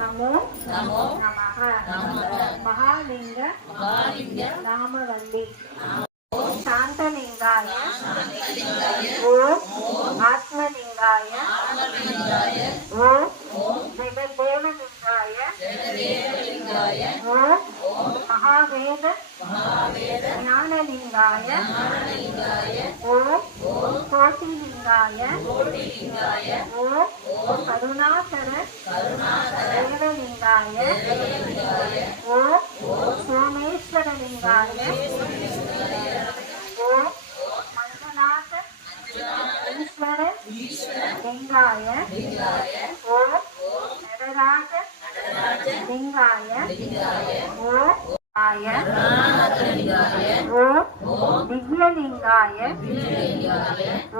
நமோ நமः. மகாலிங்க நாமவல்லி. சாந்தலிங்காய ஓம் ஆத்மலிங்காய ஓம் ஜெகதேவலிங்காய ஓம் மகாவேத ஞானலிங்காய ஓம் கோட்டிலிங்காய ஓம் கருணாகர தேவலிங்காய ஓம் சோமேஸ்வரலிங்காய ஓம் மஞ்சநாத ஈஸ்வர லிங்காய ஓம் நடராஜ லிங்காய ஓம் ஆய ஓம் திவ்யலிங்காய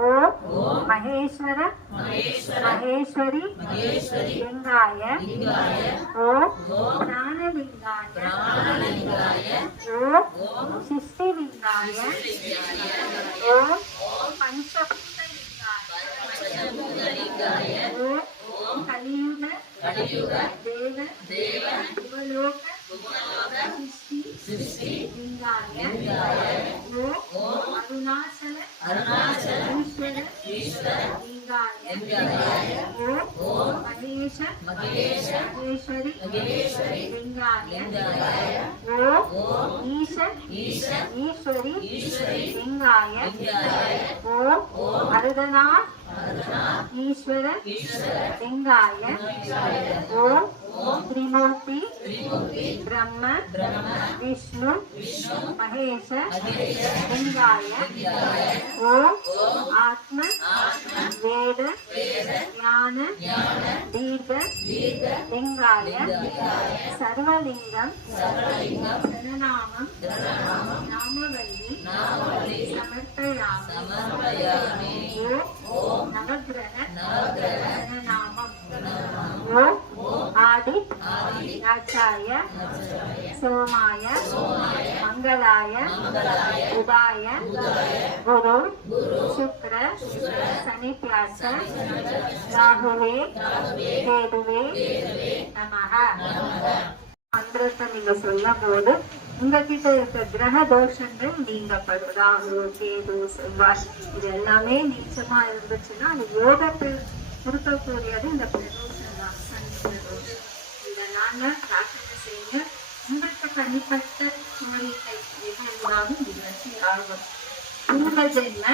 ஓம் மகேஸ்வர மகேஸ்வரி லிங்காய ஓம் ஞானலிங்காய ஓம் சிஷ்டிலிங்காய ஓம் பஞ்சபூதலிங்காய ஓம் கலியுக தேவ சிவலோக சிருஷ்டி லிங்காய ஓம் அருணாச்சல ஈஸ்வர லிங்காய ஓம் மகேஷ மகேஸ்வரி லிங்காய ஓம் ஈஷ ஈஸ்வரி லிங்காய ஓம் அருதநாத் ஈஸ்வர லிங்காய ஓம் त्रिमूर्ति ब्रह्म विष्णु महेश लिंगाय ओम आत्म वेद ज्ञान दीर्घ लिंगाय सर्वलिंगम प्रणनामं नामवल्ली समर्पयामि ओम नवग्रह प्रणनामं ओम आदि आचार्य सोमाय मंगलाय उदाय गुरु शुक्र शनिप्यास राहुवे केतुवे நமஹ. மந்திரத்தை நீங்க சொல்லும் போது உங்ககிட்ட இருக்க கிரக தோஷங்கள் நீங்கப்படும். ராகு கேது செவ்வாய் இது எல்லாமே நீச்சமா இருந்துச்சுன்னா அது யோகத்தை கொடுக்கக்கூடியது இந்த பிரதோஷம் தான், சனி பிரதோஷம். இதனால பிரார்த்தனை செய்ய உங்களுக்கு தனிப்பட்ட கோரிக்கை எது இருந்தாலும் நிகழ்ச்சி ஆகும். பூர்வ ஜென்ம